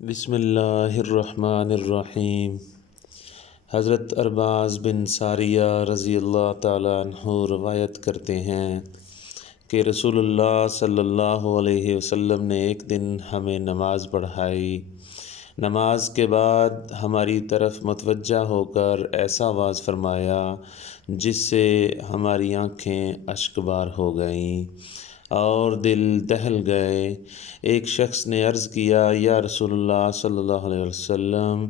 بسم اللہ الرحمن الرحیم۔ حضرت ارباز بن ساریہ رضی اللہ تعالیٰ عنہ روایت کرتے ہیں کہ رسول اللہ صلی اللہ علیہ وسلم نے ایک دن ہمیں نماز پڑھائی۔ نماز کے بعد ہماری طرف متوجہ ہو کر ایسا آواز فرمایا جس سے ہماری آنکھیں اشک بار ہو گئیں اور دل دہل گئے۔ ایک شخص نے عرض کیا، یا رسول اللہ صلی اللہ علیہ وسلم،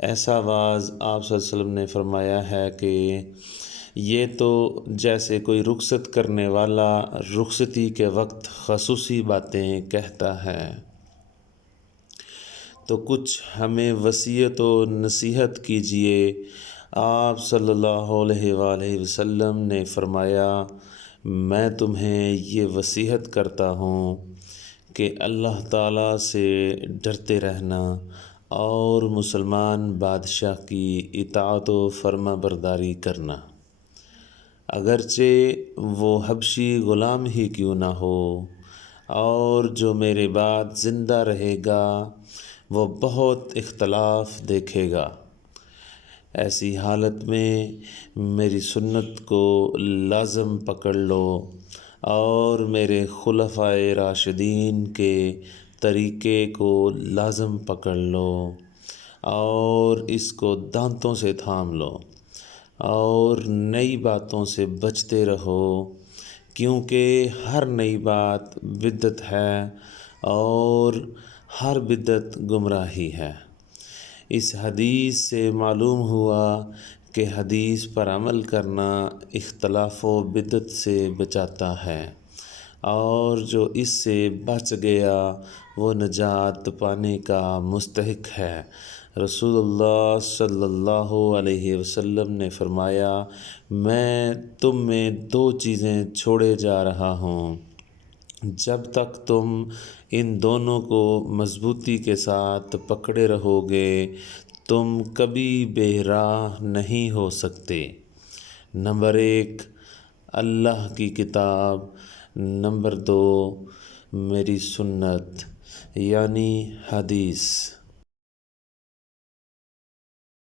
ایسا آواز آپ صلی اللہ علیہ وسلم نے فرمایا ہے کہ یہ تو جیسے کوئی رخصت کرنے والا رخصتی کے وقت خصوصی باتیں کہتا ہے، تو کچھ ہمیں وصیت و نصیحت کیجیے۔ آپ صلی اللہ علیہ وآلہ وسلم نے فرمایا، میں تمہیں یہ وصیت کرتا ہوں کہ اللہ تعالیٰ سے ڈرتے رہنا اور مسلمان بادشاہ کی اطاعت و فرما برداری کرنا، اگرچہ وہ حبشی غلام ہی کیوں نہ ہو، اور جو میرے بعد زندہ رہے گا وہ بہت اختلاف دیکھے گا۔ ایسی حالت میں میری سنت کو لازم پکڑ لو اور میرے خلفائے راشدین کے طریقے کو لازم پکڑ لو اور اس کو دانتوں سے تھام لو اور نئی باتوں سے بچتے رہو، کیونکہ ہر نئی بات بدعت ہے اور ہر بدعت گمراہی ہے۔ اس حدیث سے معلوم ہوا کہ حدیث پر عمل کرنا اختلاف و بدعت سے بچاتا ہے، اور جو اس سے بچ گیا وہ نجات پانے کا مستحق ہے۔ رسول اللہ صلی اللہ علیہ وسلم نے فرمایا، میں تم میں دو چیزیں چھوڑے جا رہا ہوں، جب تک تم ان دونوں کو مضبوطی کے ساتھ پکڑے رہو گے تم کبھی بے راہ نہیں ہو سکتے۔ نمبر 1، اللہ کی کتاب۔ نمبر 2، میری سنت یعنی حدیث۔